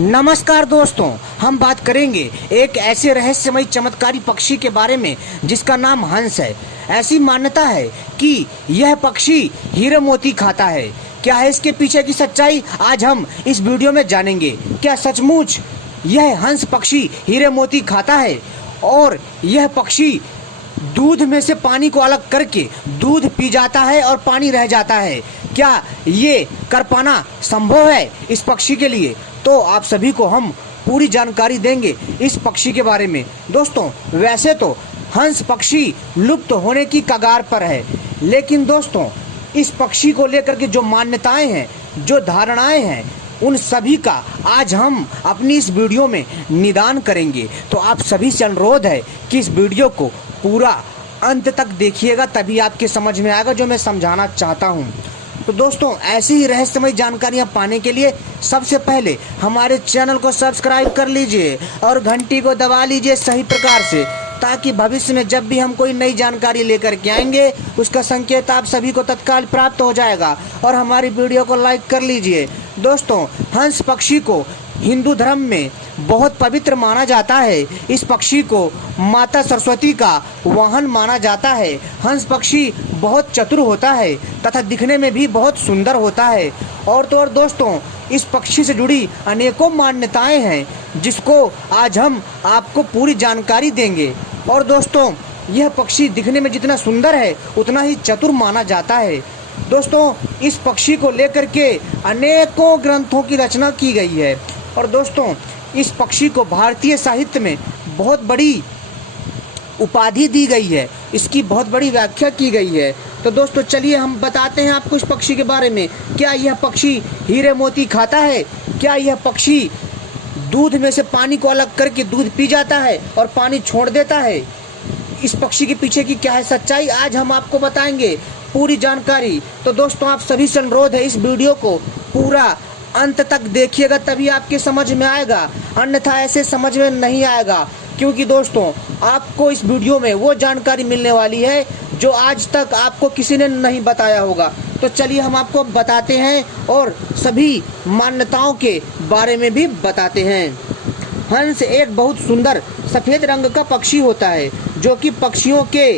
नमस्कार दोस्तों, हम बात करेंगे एक ऐसे रहस्यमय चमत्कारी पक्षी के बारे में जिसका नाम हंस है। ऐसी मान्यता है कि यह पक्षी हीरे मोती खाता है। क्या है इसके पीछे की सच्चाई, आज हम इस वीडियो में जानेंगे। क्या सचमुच यह हंस पक्षी हीरे मोती खाता है और यह पक्षी दूध में से पानी को अलग करके दूध पी जाता है और पानी रह जाता है? क्या ये कर पाना संभव है इस पक्षी के लिए? तो आप सभी को हम पूरी जानकारी देंगे इस पक्षी के बारे में। दोस्तों, वैसे तो हंस पक्षी लुप्त होने की कगार पर है, लेकिन दोस्तों इस पक्षी को लेकर के जो मान्यताएं हैं, जो धारणाएं हैं, उन सभी का आज हम अपनी इस वीडियो में निदान करेंगे। तो आप सभी से अनुरोध है कि इस वीडियो को पूरा अंत तक देखिएगा, तभी आपके समझ में आएगा जो मैं समझाना चाहता हूँ। तो दोस्तों, ऐसी ही रहस्यमय जानकारियाँ पाने के लिए सबसे पहले हमारे चैनल को सब्सक्राइब कर लीजिए और घंटी को दबा लीजिए सही प्रकार से, ताकि भविष्य में जब भी हम कोई नई जानकारी लेकर के आएंगे उसका संकेत आप सभी को तत्काल प्राप्त हो जाएगा। और हमारी वीडियो को लाइक कर लीजिए। दोस्तों, हंस पक्षी को हिंदू धर्म में बहुत पवित्र माना जाता है। इस पक्षी को माता सरस्वती का वाहन माना जाता है। हंस पक्षी बहुत चतुर होता है तथा दिखने में भी बहुत सुंदर होता है। और तो और दोस्तों, इस पक्षी से जुड़ी अनेकों मान्यताएं हैं जिसको आज हम आपको पूरी जानकारी देंगे। और दोस्तों, यह पक्षी दिखने में जितना सुंदर है उतना ही चतुर माना जाता है। दोस्तों, इस पक्षी को लेकर के अनेकों ग्रंथों की रचना की गई है। और दोस्तों, इस पक्षी को भारतीय साहित्य में बहुत बड़ी उपाधि दी गई है, इसकी बहुत बड़ी व्याख्या की गई है। तो दोस्तों, चलिए हम बताते हैं आपको इस पक्षी के बारे में। क्या यह पक्षी हीरे मोती खाता है? क्या यह पक्षी दूध में से पानी को अलग करके दूध पी जाता है और पानी छोड़ देता है? इस पक्षी के पीछे की क्या है सच्चाई, आज हम आपको बताएंगे पूरी जानकारी। तो दोस्तों, आप सभी से अनुरोध है इस वीडियो को पूरा अंत तक देखिएगा, तभी आपके समझ में आएगा, अन्यथा ऐसे समझ में नहीं आएगा। क्योंकि दोस्तों, आपको इस वीडियो में वो जानकारी मिलने वाली है जो आज तक आपको किसी ने नहीं बताया होगा। तो चलिए हम आपको बताते हैं और सभी मान्यताओं के बारे में भी बताते हैं। हंस एक बहुत सुंदर सफ़ेद रंग का पक्षी होता है जो कि पक्षियों के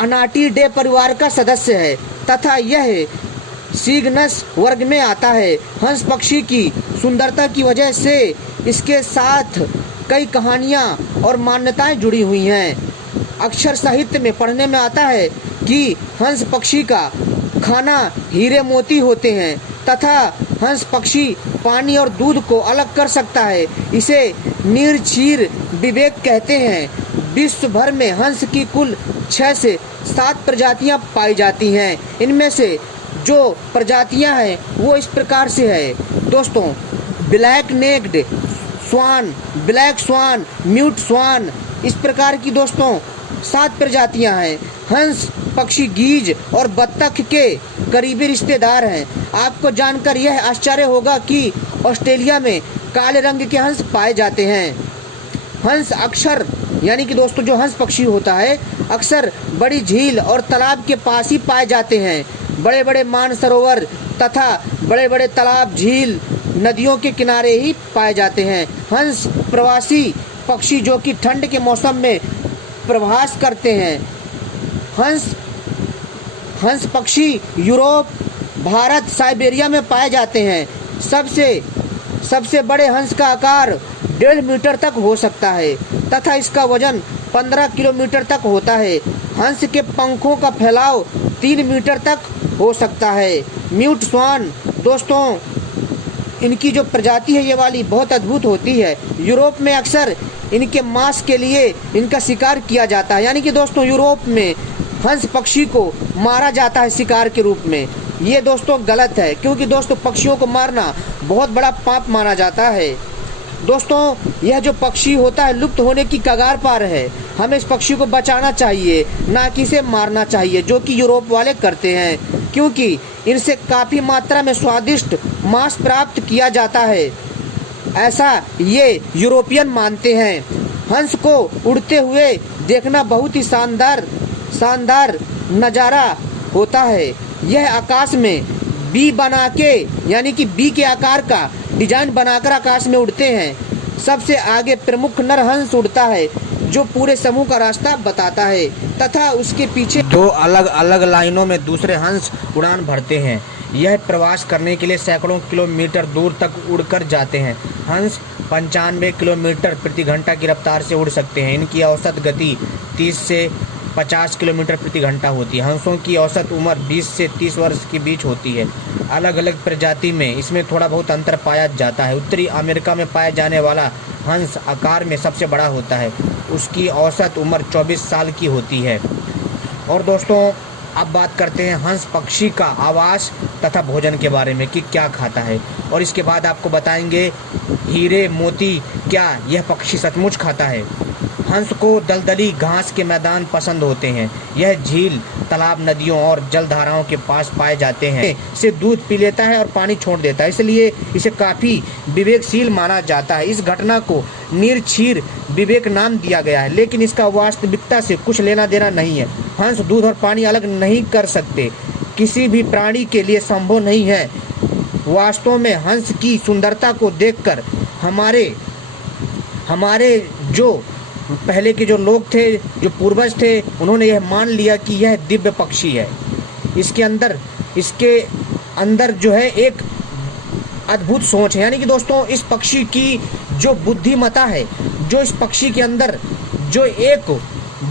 अनाटिडे परिवार का सदस्य है तथा यह सिग्नस वर्ग में आता है। हंस पक्षी की सुंदरता की वजह से इसके साथ कई कहानियाँ और मान्यताएं जुड़ी हुई हैं। अक्षर साहित्य में पढ़ने में आता है कि हंस पक्षी का खाना हीरे मोती होते हैं तथा हंस पक्षी पानी और दूध को अलग कर सकता है। इसे निर्क्षीर विवेक कहते हैं। विश्व भर में हंस की कुल 6 से 7 प्रजातियां पाई जाती हैं। इनमें से जो प्रजातियां हैं वो इस प्रकार से है। दोस्तों, ब्लैक नेक्ड स्वान, ब्लैक स्वान, म्यूट स्वान, इस प्रकार की दोस्तों 7 प्रजातियां हैं। हंस पक्षी गीज और बत्तख के करीबी रिश्तेदार हैं। आपको जानकर यह आश्चर्य होगा कि ऑस्ट्रेलिया में काले रंग के हंस पाए जाते हैं। हंस अक्सर यानी कि दोस्तों जो हंस पक्षी होता है अक्सर बड़ी झील और तालाब के पास ही पाए जाते हैं। बड़े बड़े मानसरोवर तथा बड़े बड़े तालाब, झील, नदियों के किनारे ही पाए जाते हैं। हंस प्रवासी पक्षी जो कि ठंड के मौसम में प्रवास करते हैं। हंस पक्षी यूरोप, भारत, साइबेरिया में पाए जाते हैं। सबसे बड़े हंस का आकार 1.5 मीटर तक हो सकता है तथा इसका वजन 15 किलोमीटर तक होता है। हंस के पंखों का फैलाव 3 मीटर तक हो सकता है। म्यूट स्वान, दोस्तों इनकी जो प्रजाति है ये वाली बहुत अद्भुत होती है। यूरोप में अक्सर इनके मांस के लिए इनका शिकार किया जाता है। यानी कि दोस्तों यूरोप में हंस पक्षी को मारा जाता है शिकार के रूप में। ये दोस्तों गलत है, क्योंकि दोस्तों पक्षियों को मारना बहुत बड़ा पाप माना जाता है। दोस्तों, यह जो पक्षी होता है लुप्त होने की कगार पर है। हमें इस पक्षी को बचाना चाहिए, ना कि इसे मारना चाहिए, जो कि यूरोप वाले करते हैं, क्योंकि इनसे काफ़ी मात्रा में स्वादिष्ट मांस प्राप्त किया जाता है, ऐसा ये यूरोपियन मानते हैं। हंस को उड़ते हुए देखना बहुत ही शानदार नज़ारा होता है। यह आकाश में बी बना के यानी कि बी के आकार का डिजाइन बनाकर आकाश में उड़ते हैं। सबसे आगे प्रमुख नर हंस उड़ता है जो पूरे समूह का रास्ता बताता है तथा उसके पीछे 2 अलग अलग लाइनों में दूसरे हंस उड़ान भरते हैं। यह प्रवास करने के लिए सैकड़ों किलोमीटर दूर तक उड़कर जाते हैं। हंस 95 किलोमीटर प्रति घंटा की रफ्तार से उड़ सकते हैं। इनकी औसत गति 30 से 50 किलोमीटर प्रति घंटा होती है। हंसों की औसत उम्र 20 से 30 वर्ष के बीच होती है। अलग अलग प्रजाति में इसमें थोड़ा बहुत अंतर पाया जाता है। उत्तरी अमेरिका में पाया जाने वाला हंस आकार में सबसे बड़ा होता है। उसकी औसत उम्र 24 साल की होती है। और दोस्तों अब बात करते हैं हंस पक्षी का आवास तथा भोजन के बारे में कि क्या खाता है, और इसके बाद आपको बताएंगे हीरे मोती क्या यह पक्षी सचमुच खाता है। हंस को दलदली घास के मैदान पसंद होते हैं। यह झील, तालाब, नदियों और जलधाराओं के पास पाए जाते हैं। इसे दूध पी लेता है और पानी छोड़ देता है, इसलिए इसे काफ़ी विवेकशील माना जाता है। इस घटना को निरक्षीर विवेक नाम दिया गया है, लेकिन इसका वास्तविकता से कुछ लेना देना नहीं है। हंस दूध और पानी अलग नहीं कर सकते, किसी भी प्राणी के लिए संभव नहीं है। वास्तव में हंस की सुंदरता को देखकर हमारे जो पहले के जो लोग थे, जो पूर्वज थे, उन्होंने यह मान लिया कि यह दिव्य पक्षी है। इसके अंदर जो है एक अद्भुत सोच है। यानी कि दोस्तों इस पक्षी की जो बुद्धिमत्ता है, जो इस पक्षी के अंदर जो एक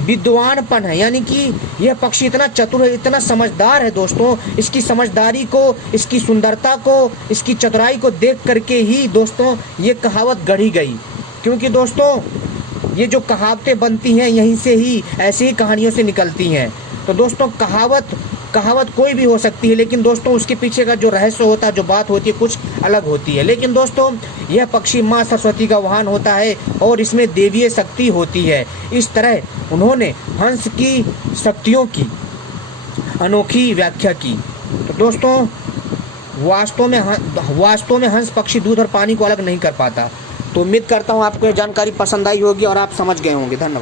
विद्वानपन है, यानी कि यह पक्षी इतना चतुर है, इतना समझदार है दोस्तों। इसकी समझदारी को, इसकी सुंदरता को, इसकी चतुराई को देख करके ही दोस्तों ये कहावत गढ़ी गई। क्योंकि दोस्तों ये जो कहावतें बनती हैं यहीं से ही, ऐसी ही कहानियों से निकलती हैं। तो दोस्तों कहावत कोई भी हो सकती है, लेकिन दोस्तों उसके पीछे का जो रहस्य होता है, जो बात होती है, कुछ अलग होती है। लेकिन दोस्तों यह पक्षी माँ सरस्वती का वाहन होता है और इसमें देवीय शक्ति होती है। इस तरह उन्होंने हंस की शक्तियों की अनोखी व्याख्या की। तो दोस्तों वास्तव में हंस पक्षी दूध और पानी को अलग नहीं कर पाता। तो उम्मीद करता हूँ आपको ये जानकारी पसंद आई होगी और आप समझ गए होंगे। धन्यवाद।